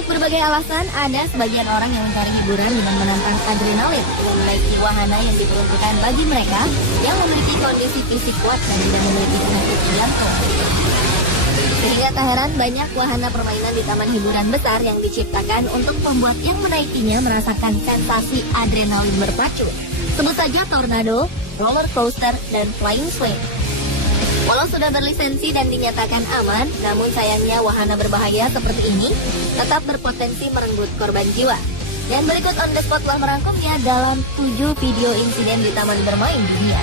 Untuk berbagai alasan, ada sebagian orang yang mencari hiburan dengan menantang adrenalin dengan menaiki wahana yang diperuntukkan bagi mereka yang memiliki kondisi fisik kuat dan tidak memiliki penyakit jantung. Sehingga tak heran banyak wahana permainan di taman hiburan besar yang diciptakan untuk membuat yang menaikinya merasakan sensasi adrenalin berpacu. Sebut saja tornado, roller coaster, dan flying swing. Walau sudah berlisensi dan dinyatakan aman, namun sayangnya wahana berbahaya seperti ini tetap berpotensi merenggut korban jiwa. Dan berikut on the spot telah merangkumnya dalam 7 video insiden di taman bermain dunia.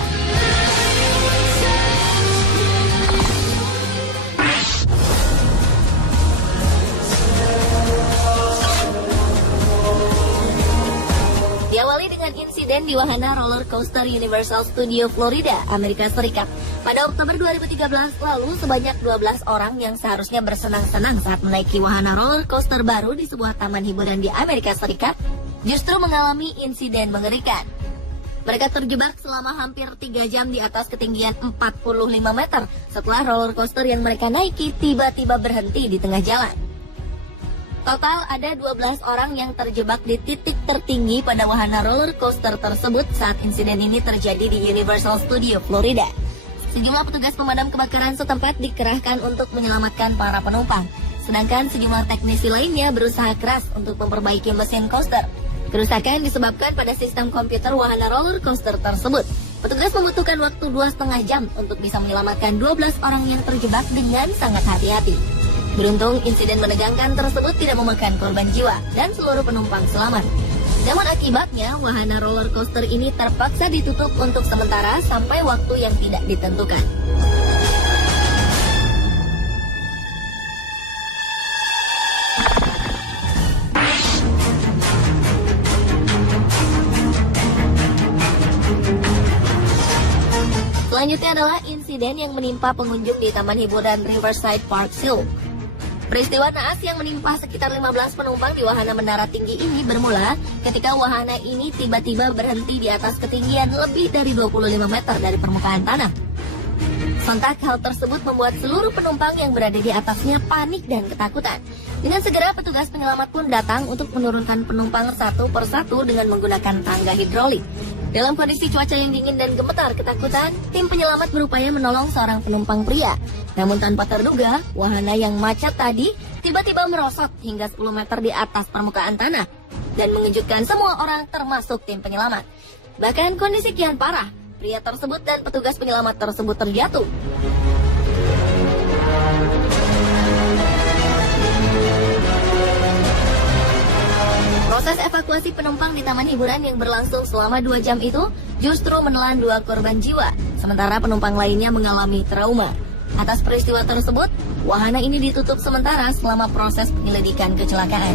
Diawali dengan insiden di wahana roller coaster Universal Studio Florida, Amerika Serikat. Pada Oktober 2013 lalu, sebanyak 12 orang yang seharusnya bersenang-senang saat menaiki wahana roller coaster baru di sebuah taman hiburan di Amerika Serikat, justru mengalami insiden mengerikan. Mereka terjebak selama hampir 3 jam di atas ketinggian 45 meter setelah roller coaster yang mereka naiki tiba-tiba berhenti di tengah jalan. Total ada 12 orang yang terjebak di titik tertinggi pada wahana roller coaster tersebut saat insiden ini terjadi di Universal Studio Florida. Sejumlah petugas pemadam kebakaran setempat dikerahkan untuk menyelamatkan para penumpang, sedangkan sejumlah teknisi lainnya berusaha keras untuk memperbaiki mesin coaster. Kerusakan disebabkan pada sistem komputer wahana roller coaster tersebut. Petugas membutuhkan waktu 2,5 jam untuk bisa menyelamatkan 12 orang yang terjebak dengan sangat hati-hati. Beruntung, insiden menegangkan tersebut tidak memakan korban jiwa dan seluruh penumpang selamat. Namun akibatnya, wahana roller coaster ini terpaksa ditutup untuk sementara sampai waktu yang tidak ditentukan. Selanjutnya adalah insiden yang menimpa pengunjung di Taman Hiburan Riverside Park Hill. Peristiwa naas yang menimpa sekitar 15 penumpang di wahana menara tinggi ini bermula ketika wahana ini tiba-tiba berhenti di atas ketinggian lebih dari 25 meter dari permukaan tanah. Sontak hal tersebut membuat seluruh penumpang yang berada di atasnya panik dan ketakutan. Dengan segera petugas penyelamat pun datang untuk menurunkan penumpang satu persatu dengan menggunakan tangga hidrolik. Dalam kondisi cuaca yang dingin dan gemetar ketakutan, tim penyelamat berupaya menolong seorang penumpang pria. Namun tanpa terduga, wahana yang macet tadi tiba-tiba merosot hingga 10 meter di atas permukaan tanah dan mengejutkan semua orang termasuk tim penyelamat. Bahkan kondisi kian parah, pria tersebut dan petugas penyelamat tersebut terjatuh. Proses evakuasi penumpang di taman hiburan yang berlangsung selama 2 jam itu justru menelan 2 korban jiwa, sementara penumpang lainnya mengalami trauma. Atas peristiwa tersebut, wahana ini ditutup sementara selama proses penyelidikan kecelakaan.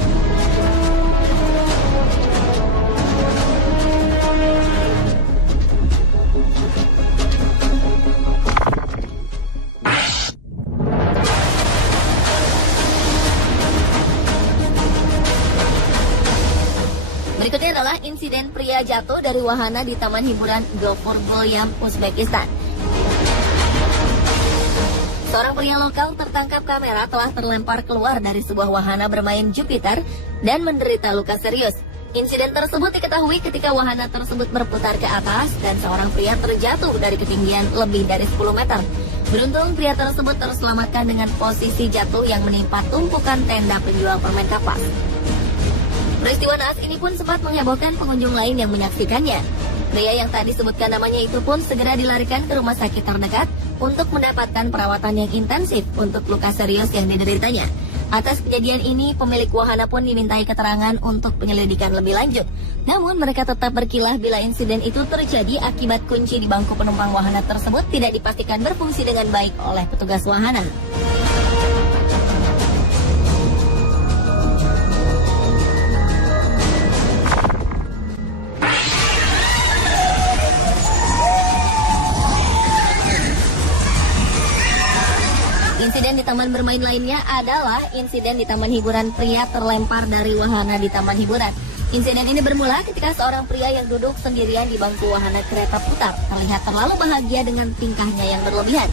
Berikutnya adalah insiden pria jatuh dari wahana di Taman Hiburan Gopur Bolyam, Uzbekistan. Seorang pria lokal tertangkap kamera telah terlempar keluar dari sebuah wahana bermain Jupiter dan menderita luka serius. Insiden tersebut diketahui ketika wahana tersebut berputar ke atas dan seorang pria terjatuh dari ketinggian lebih dari 10 meter. Beruntung pria tersebut terselamatkan dengan posisi jatuh yang menimpa tumpukan tenda penjual permen kapas. Peristiwa naas ini pun sempat menghebohkan pengunjung lain yang menyaksikannya. Pria yang tadi disebutkan namanya itu pun segera dilarikan ke rumah sakit terdekat untuk mendapatkan perawatan yang intensif untuk luka serius yang dideritanya. Atas kejadian ini, pemilik wahana pun dimintai keterangan untuk penyelidikan lebih lanjut. Namun mereka tetap berkilah bila insiden itu terjadi akibat kunci di bangku penumpang wahana tersebut tidak dipastikan berfungsi dengan baik oleh petugas wahana. Insiden di taman bermain lainnya adalah insiden di taman hiburan pria terlempar dari wahana di taman hiburan. Insiden ini bermula ketika seorang pria yang duduk sendirian di bangku wahana kereta putar terlihat terlalu bahagia dengan tingkahnya yang berlebihan.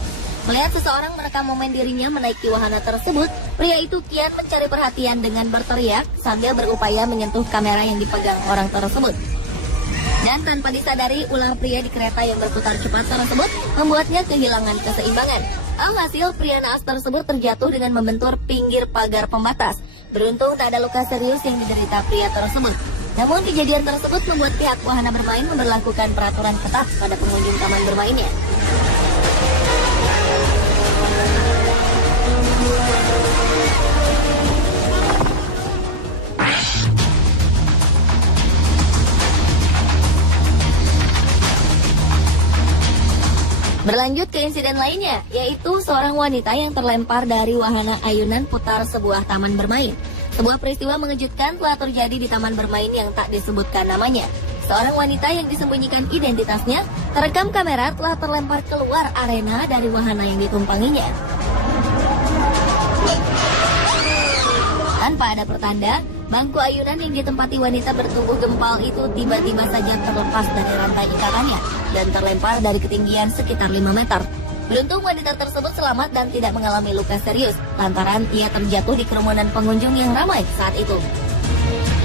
Melihat seseorang merekam momen dirinya menaiki wahana tersebut, pria itu kian mencari perhatian dengan berteriak sambil berupaya menyentuh kamera yang dipegang orang tersebut. Dan tanpa disadari, ulah pria di kereta yang berputar cepat tersebut membuatnya kehilangan keseimbangan. Alhasil, pria naas tersebut terjatuh dengan membentur pinggir pagar pembatas. Beruntung tak ada luka serius yang diderita pria tersebut. Namun kejadian tersebut membuat pihak wahana bermain memberlakukan peraturan ketat pada pengunjung taman bermainnya. Berlanjut ke insiden lainnya, yaitu seorang wanita yang terlempar dari wahana ayunan putar sebuah taman bermain. Sebuah peristiwa mengejutkan telah terjadi di taman bermain yang tak disebutkan namanya. Seorang wanita yang disembunyikan identitasnya terekam kamera telah terlempar keluar arena dari wahana yang ditumpanginya. Tanpa ada pertanda, bangku ayunan yang ditempati wanita bertubuh gempal itu tiba-tiba saja terlepas dari rantai ikatannya dan terlempar dari ketinggian sekitar 5 meter. Beruntung wanita tersebut selamat dan tidak mengalami luka serius, lantaran ia terjatuh di kerumunan pengunjung yang ramai saat itu.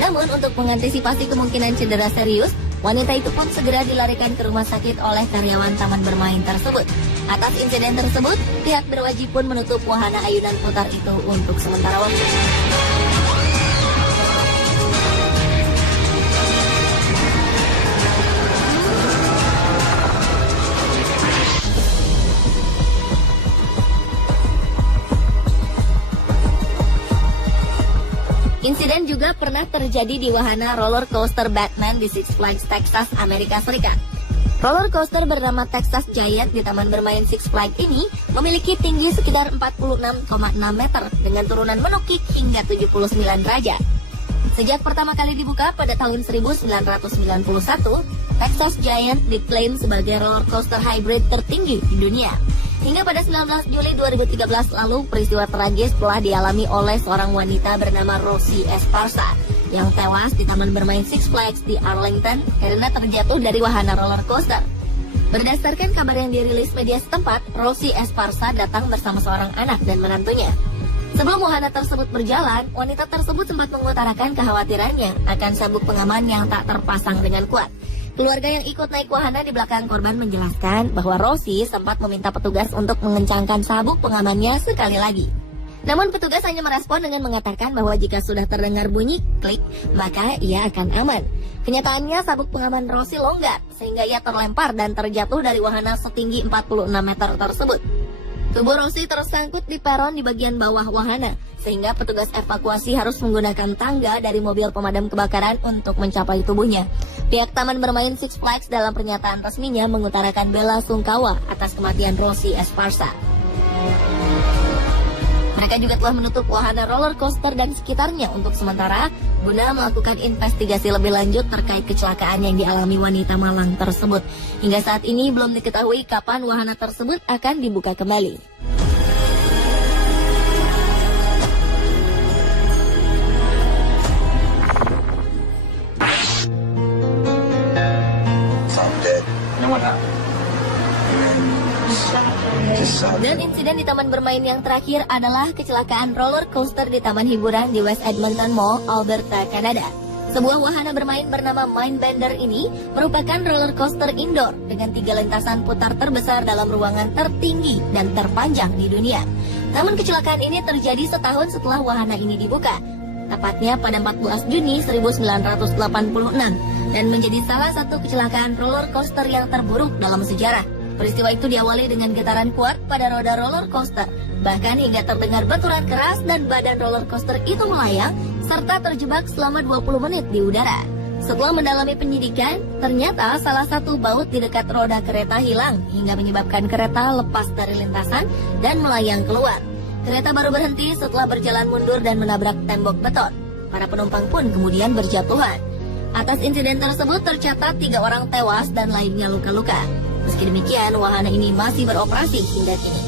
Namun untuk mengantisipasi kemungkinan cedera serius, wanita itu pun segera dilarikan ke rumah sakit oleh karyawan taman bermain tersebut. Atas insiden tersebut, pihak berwajib pun menutup wahana ayunan putar itu untuk sementara waktu. Insiden juga pernah terjadi di wahana roller coaster Batman di Six Flags Texas, Amerika Serikat. Roller coaster bernama Texas Giant di taman bermain Six Flags ini memiliki tinggi sekitar 46,6 meter dengan turunan menukik hingga 79 derajat. Sejak pertama kali dibuka pada tahun 1991, Texas Giant diklaim sebagai roller coaster hybrid tertinggi di dunia. Hingga pada 19 Juli 2013 lalu, peristiwa tragis telah dialami oleh seorang wanita bernama Rosie Esparza yang tewas di taman bermain Six Flags di Arlington karena terjatuh dari wahana roller coaster. Berdasarkan kabar yang dirilis media setempat, Rosie Esparza datang bersama seorang anak dan menantunya. Sebelum wahana tersebut berjalan, wanita tersebut sempat mengutarakan kekhawatirannya akan sabuk pengaman yang tak terpasang dengan kuat. Keluarga yang ikut naik wahana di belakang korban menjelaskan bahwa Rosie sempat meminta petugas untuk mengencangkan sabuk pengamannya sekali lagi. Namun petugas hanya merespon dengan mengatakan bahwa jika sudah terdengar bunyi klik, maka ia akan aman. Kenyataannya sabuk pengaman Rosie longgar, sehingga ia terlempar dan terjatuh dari wahana setinggi 46 meter tersebut. Tubuh Rosie tersangkut di peron di bagian bawah wahana, sehingga petugas evakuasi harus menggunakan tangga dari mobil pemadam kebakaran untuk mencapai tubuhnya. Pihak Taman Bermain Six Flags dalam pernyataan resminya mengutarakan bela sungkawa atas kematian Rosie Esparza. Mereka juga telah menutup wahana roller coaster dan sekitarnya untuk sementara guna melakukan investigasi lebih lanjut terkait kecelakaan yang dialami wanita malang tersebut. Hingga saat ini belum diketahui kapan wahana tersebut akan dibuka kembali. Dan insiden di taman bermain yang terakhir adalah kecelakaan roller coaster di taman hiburan di West Edmonton Mall, Alberta, Kanada. Sebuah wahana bermain bernama Mindbender ini merupakan roller coaster indoor dengan 3 lintasan putar terbesar dalam ruangan tertinggi dan terpanjang di dunia. Namun kecelakaan ini terjadi setahun setelah wahana ini dibuka, tepatnya pada 14 Juni 1986, dan menjadi salah satu kecelakaan roller coaster yang terburuk dalam sejarah. Peristiwa itu diawali dengan getaran kuat pada roda roller coaster, bahkan hingga terdengar benturan keras dan badan roller coaster itu melayang serta terjebak selama 20 menit di udara. Setelah mendalami penyidikan, ternyata salah satu baut di dekat roda kereta hilang hingga menyebabkan kereta lepas dari lintasan dan melayang keluar. Kereta baru berhenti setelah berjalan mundur dan menabrak tembok beton. Para penumpang pun kemudian berjatuhan. Atas insiden tersebut tercatat 3 orang tewas dan lainnya luka-luka. Meski demikian, wahana ini masih beroperasi hingga kini.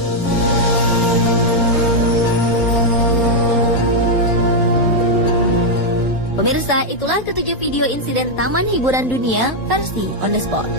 Pemirsa, itulah ketujuh video insiden taman hiburan dunia versi On The Spot.